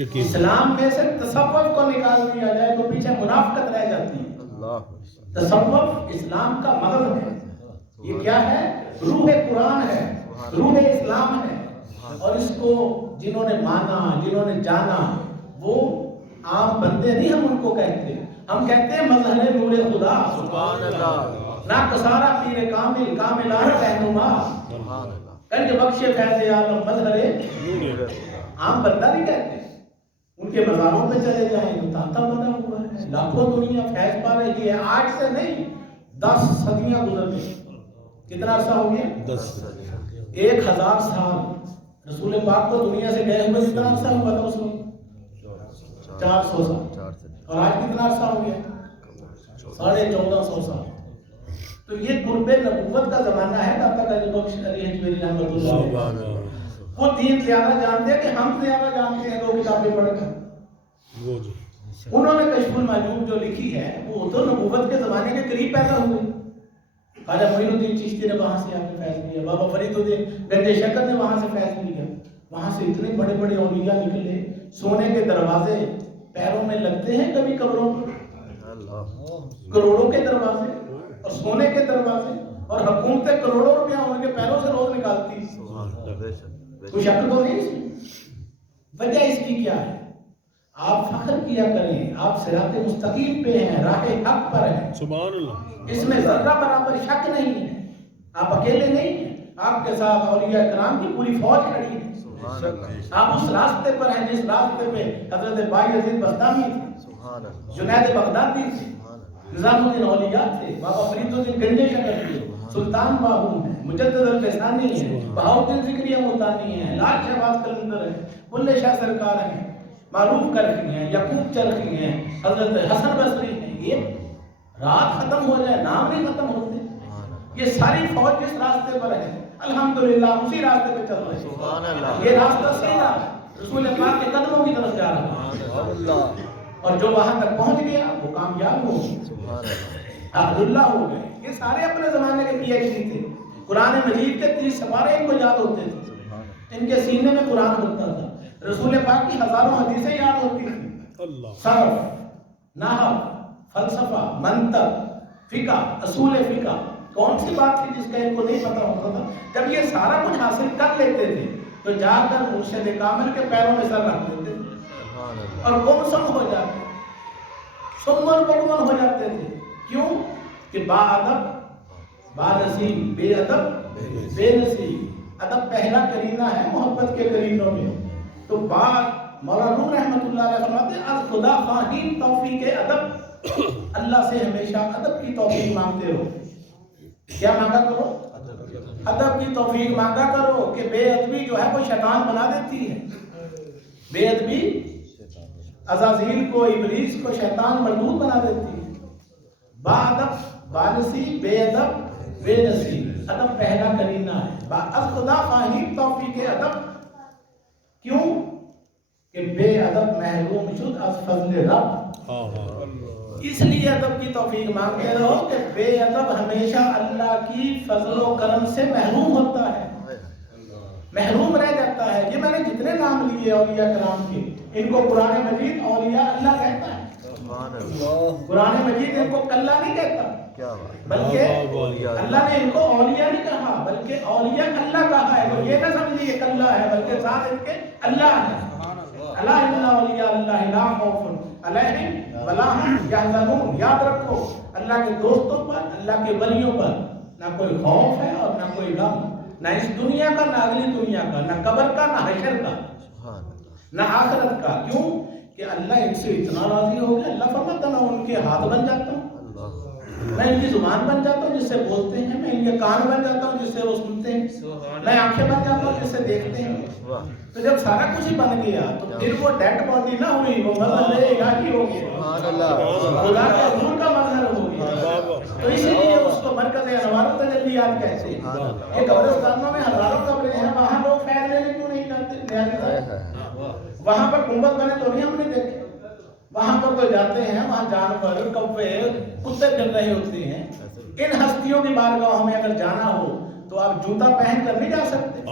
इस्लाम में से तसव्वुफ को निकाल दिया जाए तो पीछे मुनाफकत रह जाती है। तसव्वुफ इस्लाम का मगज है। ये क्या है? रूह कुरान है। रूह इस्लाम है। और इसको जिन्होंने माना जिन्होंने जाना वो आम बंदे नहीं हम उनको कहते। हम कहते हैं मजहर नूर खुदा। ना कसारा पीर कामिल कामिल रहनुमा। कंज बख्शे फैज आलम मजहर आम बंदा नहीं कहते। उनके मज़ारों पे चले जाएँ तो तांता बना हुआ है। लाखों दुनिया फैज पा रही है। आज से नहीं दस सदियाँ गुजर गई। कितना अरसा हो गया? दस एक हज़ार साल। रसूल पाक को दुनिया से गए हुए कितना अरसा हुआ था उस वक्त चार सौ साल। और आज कितना अरसा हो गया? साढ़े चौदह सौ साल। तो ये गुरबे नबूवत का जमाना है दाता का बख्श अली हजमेरी रहमतुल्लाह वो दीन ज़्यादा जानते हैं कि हम ज़्यादा जानते हैं दो किताबें पढ़कर। वो जो। उन्होंने कशफुल माजूब जो लिखी है वो तो नबूवत के जमाने के करीब पैदा हुए। ख्वाजा मोइनुद्दीन चिश्ती ने वहाँ से आके फैज लिया बाबा फरीदुद्दीन गंजे शकर ने वहाँ से फैज लिया। वहाँ से इतने बड़े बड़े औलिया निकले सोने के दरवाजे पैरों में लगते हैं कभी कब्रों पर। करोड़ों के दरवाजे और सोने के दरवाजे और हुकूमतें करोड़ों रुपया उनके पैरों से रोज निकालती कोई शक तो नहीं इसमें? वजह इसकी क्या है? आप फख्र किया करें आप सिरात मुस्तकीम पे हैं राह हक पर हैं। सुभान अल्लाह इसमें जर्रा बराबर शक नहीं है। आप अकेले नहीं हैं। आपके साथ औलिया कराम की पूरी फौज खड़ी है। आप उस रास्ते पर हैं जिस रास्ते पे हज़रत बाई अज़ीज़ बस्तामी थे। जुनैद बगदादी थे। निजामुद्दीन औलिया थे। बाबा फरीदुद्दीन गंजे थे सुल्तान बाबू हैं मुजद्दद अल-फैसानी हैं बहाउद्दीन जिक्रिया मुल्तानी हैं लाल शहबाज कलंदर हैं बुल्ले शाह सरकार हैं मारूफ करखी हैं यकूब चरखी हैं हज़रत हसन बसरी हैं। ये रात खत्म हो जाए नाम नहीं खत्म होते। ये सारी फौज जिस रास्ते पर है अल्हम्दुलिल्लाह उसी रास्ते पे चल रहे सुभान हैं। अल्लाह। ये रास्ता सही रास्ता रसूल पाक के कदमों की तरफ़ जा रहा है और जो वहाँ तक पहुँच गया वो कामयाब हो गया। अब्दुल्ला हो गए। ये सारे अपने जमाने के पीएचडी थे। कुरान मजीद के तीस सवारे इनको याद होते थे। इनके सीने में कुरान होता था। रसूल पाक की हज़ारों हदीसें याद होती थी। सरफ नाहव फलसफा मंतक फिका असूल फिका कौन सी बात थी जिसका इनको नहीं पता होता था? जब ये सारा कुछ हासिल कर लेते थे तो जाकर मुर्शद कामिल के पैरों में सर रख देते थे। और गुमसम हो जाते सुमन बगमन हो जाते थे। क्यों? कि बाअदब, बानसीब, बेअदब, बेनसीब। अदब पहला करीना है मोहब्बत के करीनों में। तो बा, मौलाना रहमतुल्लाह अलैह फरमाते अज खुदा खाहीन तौफीक अदब। अल्लाह से हमेशा अदब की तौफीक मांगते रहो। क्या मांगा करो? अदब की तौफीक मांगा करो कि बेअदबी जो है वो शैतान बना देती है। बेअदबी, अजाजील को, इबलीस को शैतान मरदूद बना देती है। बाअदब बानसी बेअदब बेनसी अदब पहला करीना है। बा अज खुदा फाहिम तौफीक अदब क्यों? कि बेअदब महरूम शुद अज फजल रब। इसलिए अदब की तौफीक मांगते रहो कि बेअदब हमेशा अल्लाह की फजलो करम से महरूम होता है। महरूम रह जाता है। ये मैंने जितने नाम लिए औलिया कराम के इनको कुरान मजीद औलिया अल्लाह कहता है। कुरान मजीद इनको कल्ला नहीं कहता। बल्कि अल्लाह ने इनको औलिया नहीं कहा बल्कि औलिया अल्लाह कहा है। तो ये ना समझिए कल्ला है बल्कि साथ इनके अल्लाह है। अल्लाह इन्ना औलिया अल्लाह ला खौफुन अलैहिम वला यहज़नून। याद रखो अल्लाह के दोस्तों पर अल्लाह के वलियों पर ना कोई खौफ है और ना कोई गम। ना इस दुनिया का ना अगली दुनिया का ना कब्र का ना हशर का ना आखिरत का। क्यों? कि अल्लाह इनसे इतना राज़ी हो गया अल्लाह फरमाता मैं उनके हाथ बन जाता हूँ। मैं इनकी ज़ुबान बन जाता हूँ जिससे बोलते हैं मैं इनके कान बन जाता हूँ जिससे वो सुनते हैं। मैं आँखें बन जाता हूँ जिससे देखते हैं। तो जब सारा कुछ ही बन गया तो फिर वो डेड बॉडी ना हुई वो मजहर इलाही हो गया। खुदा के हजूर का मजहर हो गया। तो इसीलिए उसको मरकज अनवार तजल्लियात कहते हैं। ये कब्रिस्तानों में हज़ारों कब्रें हैं वहाँ लोग फैल लेने क्यों नहीं जाते न्याय वहाँ पर गुंबद बने तो नहीं हमने देखे। वहाँ पर तो जाते हैं, वहाँ जानवर, कौवे, कुत्ते फिर रहे होते हैं। इन हस्तियों की बारगाह में अगर जाना हो तो आप जूता पहन कर नहीं जा सकते।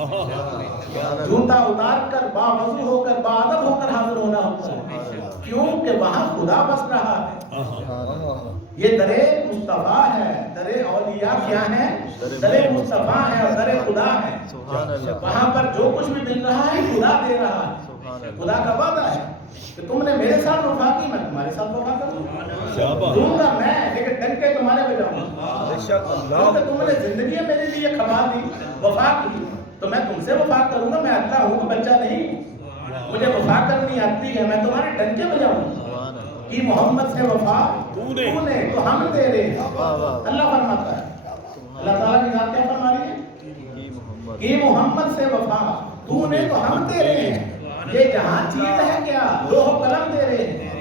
जूता उतार कर बावजू होकर बादब होकर हाजिर होना होता है। क्योंकि वहाँ खुदा बस रहा है। ये दरे मुस्तफ़ा है। दरे औलिया क्या है? दरे मुस्तफ़ा है और दरे खुदा है। वहाँ पर जो कुछ भी मिल रहा है, खुदा दे रहा है। खुदा का वादा है कि तुमने मेरे साथ वफा की मैं तुम्हारे साथ वफा करूँगा दूँगा मैं लेकिन डंके तुम्हारे बजाऊँगा क्योंकि तुमने ज़िंदगी मेरे लिए खबा दी वफा की। तो मैं तुमसे वफा करूँगा मैं अल्लाह हूँ तो बच्चा नहीं। मुझे वफा करनी आती है मैं तुम्हारे डंके बजाऊँगा कि मोहम्मद से वफा तूने। तूने तो हम तेरे अल्लाह फरमाता है। अल्लाह ताला की बात क्या फरमा रही है? कि मोहम्मद। से वफा तूने तो हम तेरे हैं। ये जहाँ चीज़ है क्या? लोह कलम तेरे हैं।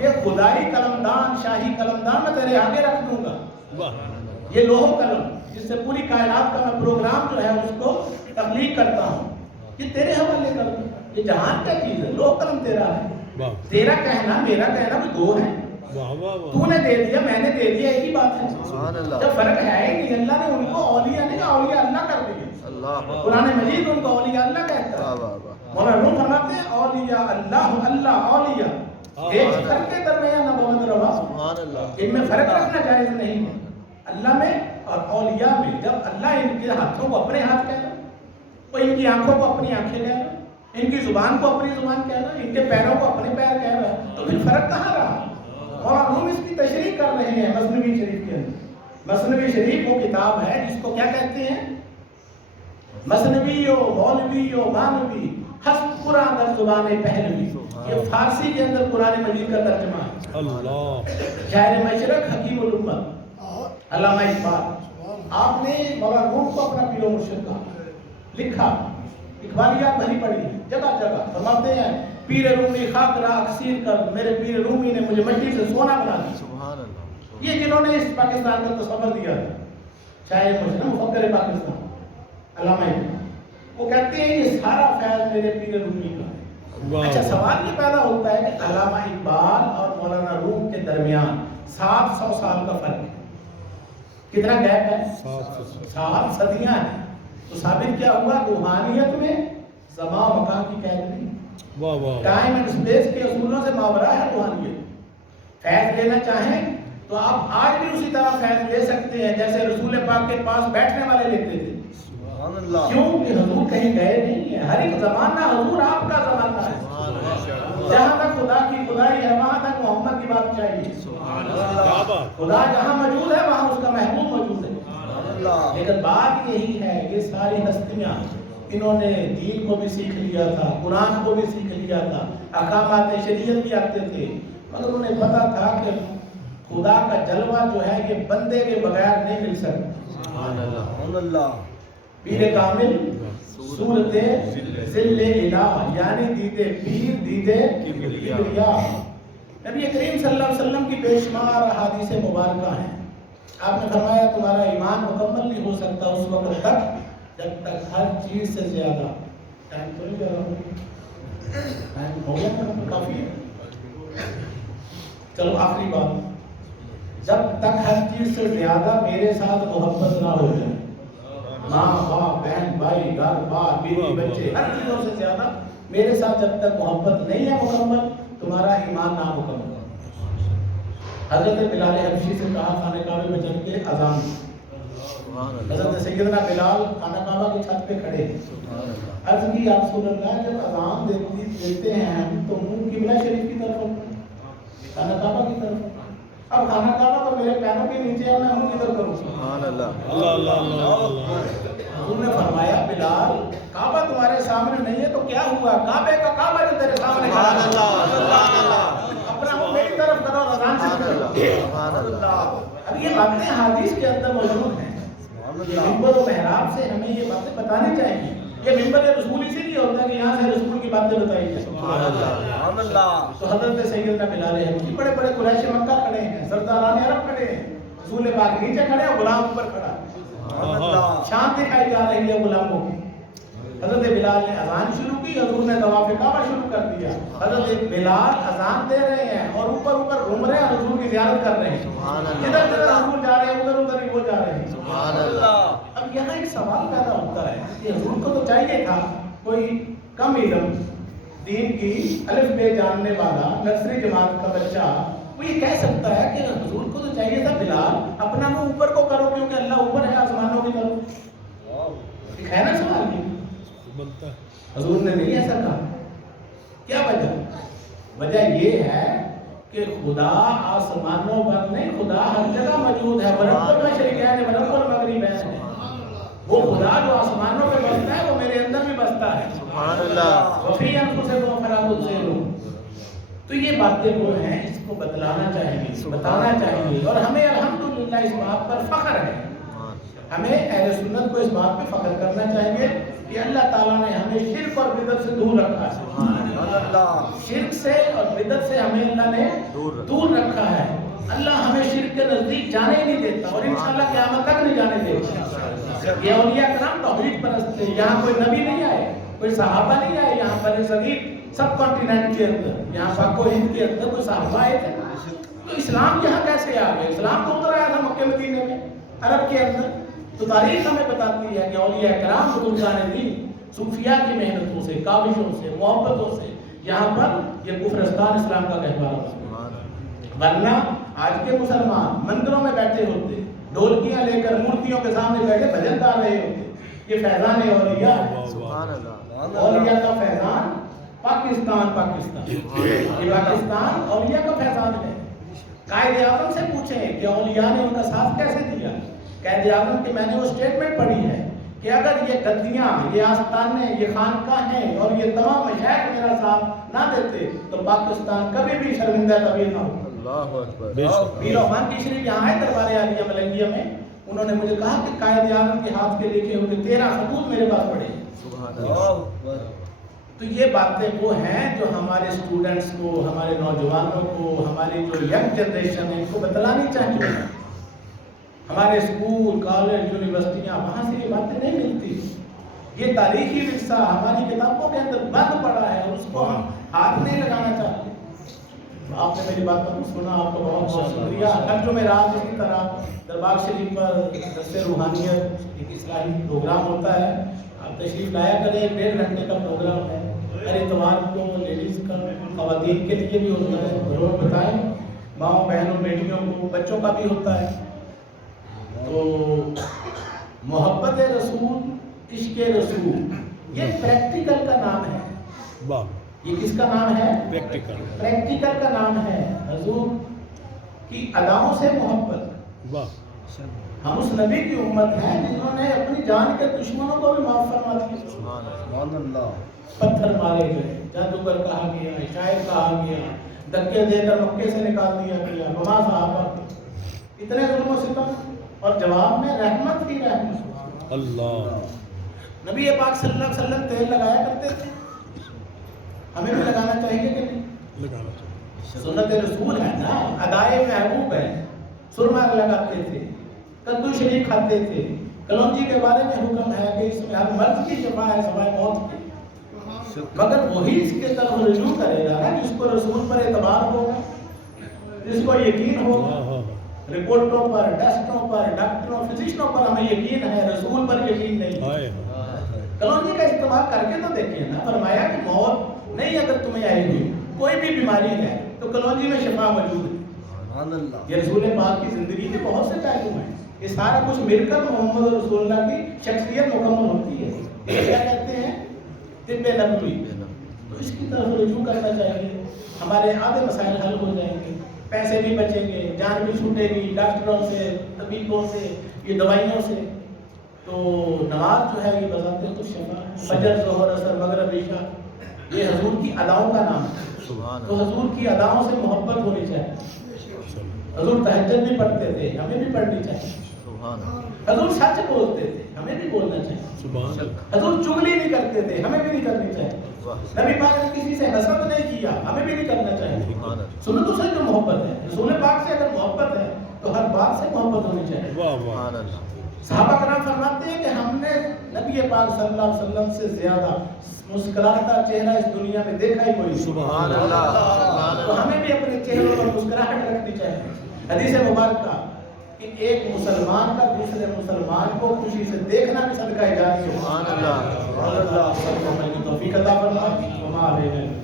ये खुदाई कलमदान शाही कलमदान मैं तेरे आगे रख दूँगा। ये लोह कलम जिससे पूरी कायनात का मैं प्रोग्राम जो है उसको तकलीफ़ करता हूँ। ये तेरे हवाले कर ये जहान क्या चीज़ है लोह कलम तेरा है। तेरा कहना मेरा कहना भी दो है। तूने दे दिया मैंने दे दिया एक ही बात है। जब फ़र्क है ही नहीं अल्लाह ने उनको औलिया नहीं औलिया अल्लाह कर दिया। कुरान मजीद उनको औलिया अल्लाह कहता है। मौलाना रूम फरमाते हैं औलिया अल्लाह अल्लाह औलिया। एक फ़र्क के दरमियान नबूवत रवा। इनमें फ़र्क रखना जायज़ नहीं है। अल्लाह में और औलिया में जब अल्लाह इनके हाथों को अपने हाथ कह रहा वो इनकी आँखों को अपनी आँखें कह रहा इनकी ज़ुबान को अपनी ज़ुबान कह रहा इनके पैरों को अपने पैर कह रहा तो फिर फ़र्क कहाँ रहा? और हम इसकी तशरीह कर रहे हैं मसनवी शरीफ के अंदर। मसनवी शरीफ वो किताब है जिसको क्या कहते हैं? मसनवी हो मौलवी हो मानवी। ये फारसी के अंदर कुरान मजीद का तर्जमा है। शायर मशरक हकीम उम्मत अल्लामा इकबाल। आपने मौलाना रूम को अपना पीरो मुर्शिद कहा। लिखा। इकबालियात भरी पड़ी है। जगह जगह। फरमाते हैं पीर रूमी खाक अक्सीर कर मेरे पीर रूमी ने मुझे मिट्टी से सोना बना दिया। ये जिन्होंने इस पाकिस्तान का तस्वर दिया है शायद मुझे मुफक्कर पाकिस्तान। अल्लामा इकबाल। वो कहते हैं ये सारा फैज मेरे पीर रूमी का है। अच्छा सवाल ये पैदा होता है कि अलामा इकबाल और मौलाना रूम के दरमियान सात सौ साल का फ़र्क है। कितना गैप है? सात सदियाँ हैं। तो साबित क्या हुआ? रूहानियत में जमा मकान की कैद नहीं। टाइम एंड स्पेस के असूलों से मावरा है रूहानियत। फैज लेना चाहें तो आप आज भी उसी तरह फैज ले सकते हैं जैसे रसूल पाक के पास बैठने वाले लेते थे। क्यों कि हजूर कहीं गए नहीं है? हर एक जमाना हजूर आपका जमाना है। जहाँ तक खुदा की खुदाई है वहाँ तक मोहम्मद की बात चाहिए। खुदा जहाँ मौजूद है वहाँ उसका महबूब मौजूद है। लेकिन बात यही है ये सारी हस्तियाँ इन्होंने दीन को भी सीख लिया था कुरान को भी सीख लिया था अकामात शरीयत भी आते थे। मगर उन्हें पता था कि खुदा का जलवा जो है ये बंदे के बगैर नहीं मिल सकता। पीर कामिल सूरत जिल्ले। इला यानी दीदे पीर दीदे किबरिया नबी करीम सल्लल्लाहु अलैहि वसल्लम की बेशुमार हदीस मुबारक हैं। आपने फरमाया तुम्हारा ईमान मुकम्मल नहीं हो सकता उस वक्त तक जब तक हर चीज़ से ज़्यादा टाइम तो नहीं जा रहा टाइम हो गया काफ़ी है। चलो आखिरी बात। जब तक हर चीज़ से ज़्यादा मेरे साथ मोहब्बत ना हो जाए माँ बाप बहन भाई घर बार बीवी बच्चे हर चीज़ों से ज़्यादा मेरे साथ जब तक मोहब्बत नहीं है मुकम्मल तुम्हारा ईमान ना मुकम्मल। हज़रत बिलाल हबशी से कहा खाने काबे में चल के अजान। हज़रत सैयदना बिलाल खाना काबा की छत पे खड़े। अर्ज़ की आप अल्लाह जब अजान देती देते हैं हम तो मुँह किबला शरीफ की तरफ़ है। खाना काबा की तरफ़। अब खाना काबा तो मेरे पैरों के नीचे है मैं मुँह किधर करूँ? उन्होंने फरमाया बिलाल काबा तुम्हारे सामने नहीं है तो क्या हुआ? काबे का काबा जो तेरे सामने खड़ा है। अपना मुँह मेरी तरफ़ करो और अजान से करो अब ये बातें हदीस के अंदर मौजूद हैं। मिंबर और महराब से हमें ये बातें बतानी चाहिए। ये मिंबर रसूल इसीलिए होता है कि यहाँ से रसूल की बातें बताई जाए। तो हज़रत सैयदना बिलाल है। कि बड़े बड़े कुरैश मक्का खड़े हैं सरदारान अरब खड़े हैं रसूल पाक नीचे खड़े हैं गुलाम ऊपर खड़ा है। शान दिखाई जा रही है गुलामों की। हज़रत बिलाल ने अजान शुरू की हजूर ने तवाफ काबा शुरू कर दिया। हज़रत बिलाल अजान दे रहे हैं और ऊपर ऊपर घूम रहे हैं हजूर की जियारत कर रहे हैं। इधर उधर हजूर जा रहे हैं उधर उधर ही वो जा रहे हैं अब यहाँ एक सवाल पैदा होता है। कि हजूर को तो चाहिए था। कोई कम इलम दीन की अलिफ बे जानने वाला नर्सरी जमात का बच्चा वो ये कह सकता है कि हजूर को तो चाहिए था बिलाल अपना मुँह ऊपर को करो क्योंकि अल्लाह ऊपर है आसमानों की तरफ़। है ना सवाल ये? हजूर ने नहीं ऐसा कहा। क्या वजह? वजह ये है कि खुदा आसमानों पर नहीं खुदा हर जगह मौजूद है। बरब्बुल मशरिकैन है है वो खुदा जो आसमानों में बसता है वो मेरे अंदर भी बसता है। तुबसिरून तो ये बातें वो हैं इसको बतलाना चाहिए बताना चाहिए। और हमें अलहमदुल्ला इस बात पर फख्र है। हमें अहल सुन्नत को इस बात पे फख्र करना चाहिए कि अल्लाह ताला ने हमें शिरक और बिदत से दूर रखा है। अल्लाह शिरक से और बिदत से हमें अल्लाह ने दूर रखा। दूर रखा है। अल्लाह हमें शिरक के नज़दीक जाने ही नहीं देता और इंशाल्लाह क़यामत तक नहीं जाने देता। ये औलिया कराम तौहीद परस्त थे। यहाँ कोई नबी नहीं आए कोई सहाबा नहीं आए यहाँ पर सगीर सब कॉन्टिनेंट के अंदर यहाँ पाको हिंद के अंदर कोई सहाबा आए थे। तो इस्लाम यहाँ कैसे आ गया? इस्लाम तो उतर आया था मक्के मदीने में अरब के अंदर। तो तारीख हमें बताती है कि औलिया कराम बुजुर्गान दी सूफिया की मेहनतों से काविशों से मोहब्बतों से यहाँ पर ये कुफरस्तान इस्लाम का कहवार वरना आज के मुसलमान मंदिरों में बैठे होते ढोलकियाँ लेकर मूर्तियों के सामने बैठे भजन गा रहे होते। ये फैजान है औलिया है। सुभान अल्लाह। औलिया का फैजान पाकिस्तान पाकिस्तान। ये पाकिस्तान औलिया का फैजान है। कायदे आज़म से पूछें कि औलिया ने उनका साथ कैसे दिया? कायदे आज़म की मैंने वो स्टेटमेंट पढ़ी है। कि अगर ये गद्दियाँ ये आस्थाने ये खानकाहें और ये तमाम मशाइख मेरा साथ ना देते तो पाकिस्तान कभी भी शर्मिंदा कभी ना होता शरीफ यहाँ है दरबार आलिया मलंगिया में उन्होंने मुझे कहा कि कायदे आज़म के हाथ के लिखे हुए तेरह खतूत मेरे पास पड़े हैं। तो ये बातें वो हैं जो हमारे स्टूडेंट्स को हमारे नौजवानों को हमारी जो यंग जनरेशन है इनको बतलानी चाहिए। हमारे स्कूल, कॉलेज, यूनिवर्सिटियाँ, वहाँ से ये बातें नहीं मिलती। ये तारीखी विरसा हमारी किताबों के अंदर बंद पड़ा है उसको हम हाथ नहीं लगाना चाहते। तो आपने मेरी बात को सुना, आपको बहुत बहुत शुक्रिया। कल जो मेरा आज इसी तरह दरबार शरीफ पर दस्ते रूहानियत एक इस्लाही प्रोग्राम होता है। आप तशरीफ़ लाया करें, डेढ़ घंटे का प्रोग्राम है। हर इतवार को लेडीज़ का खवातीन के लिए भी होता है में बताएँ। माओ, बहनों, बेटियों को, बच्चों का भी होता है। तो मोहब्बत रसूल इश्क रसूल ये प्रैक्टिकल का नाम है। ये किसका नाम है? प्रैक्टिकल प्रैक्टिकल का नाम है हजूर की अदाओं से मोहब्बत। हम उस नबी की उम्मत हैं जिन्होंने अपनी जान के दुश्मनों को भी माफ़ फरमा दिया। पत्थर मारे गए जादूगर कहा गया शायर कहा गया धक्के देकर मक्के से निकाल दिया गया ममा साहबा। इतने जुल्म सितम और जवाब में रहमत ही रहमत। अल्लाह। नबी पाक सल्लल्लाहु अलैहि वसल्लम तेल लगाया करते थे। हमें भी लगाना चाहिए कि नहीं? लगाना चाहिए। सुन्नत रसूल है ना? अदाए महबूब है। सुरमा लगाते थे कद्दू शरीफ खाते थे। कलौजी के बारे में हुक्म है कि इसमें हर मर्द की शफा है सवाए मौत की। मगर वही इसके तरफ़ रुजू करेगा ना जिसको रसूल पर एतबार होगा जिसको यकीन होगा। रिपोर्टों पर टेस्टों पर डॉक्टरों फिजिशियनों पर हमें यकीन है रसूल पर यकीन नहीं। है कलौजी का इस्तेमाल करके तो देखिए ना फरमाया कि मौत नहीं अगर तुम्हें आएगी कोई भी बीमारी है तो कलौजी में शफा मौजूद है। ये रसूल पाक की ज़िंदगी के बहुत से पहलू हैं। ये सारा कुछ मिलकर मोहम्मद रसूलुल्लाह की शख्सियत मुकम्मल होती है। क्या कहते हैं? तिब्बे नबवी। तो इसकी तरफ़ रुजू करना चाहिए। हमारे आधे मसाइल हल हो जाएँगे। पैसे भी बचेंगे जान भी छूटेगी डॉक्टरों से तबीबों से ये दवाइयों से। तो नमाज़ जो है ये बजाते तो फजर जोहर असर मगरब ईशा ये हजूर की अदाओं का नाम है। तो हजूर की अदाओं से मोहब्बत होनी चाहिए। हजूर तहज्जुद भी पढ़ते थे हमें भी पढ़नी चाहिए। हजूर सच बोलते थे। हमें भी बोलना चाहिए। हजूर चुगली नहीं करते थे हमें भी नहीं करनी चाहिए। नबी पाक ने किसी से हसद नहीं किया हमें भी नहीं करना चाहिए। सुभान अल्लाह। सुनो से जो मोहब्बत है रसूल पाक से अगर मोहब्बत है तो हर बात से मोहब्बत होनी चाहिए। वाह वाह। सुभान अल्लाह। साहबा कराम फरमाते हैं कि हमने नबी पाक सल्लल्लाहु अलैहि वसल्लम से ज़्यादा मुस्कुराता चेहरा इस दुनिया में देखा ही कोई। सुभान अल्लाह। तो हमें भी अपने चेहरों पर मुस्कुराहट रखनी चाहिए। हदीस मुबारक का एक मुसलमान का दूसरे मुसलमान को खुशी से देखना भी सदका इजाज़त है। सुभान अल्लाह। सुभान अल्लाह। सबको मैंने तौफीक अता हालेलुया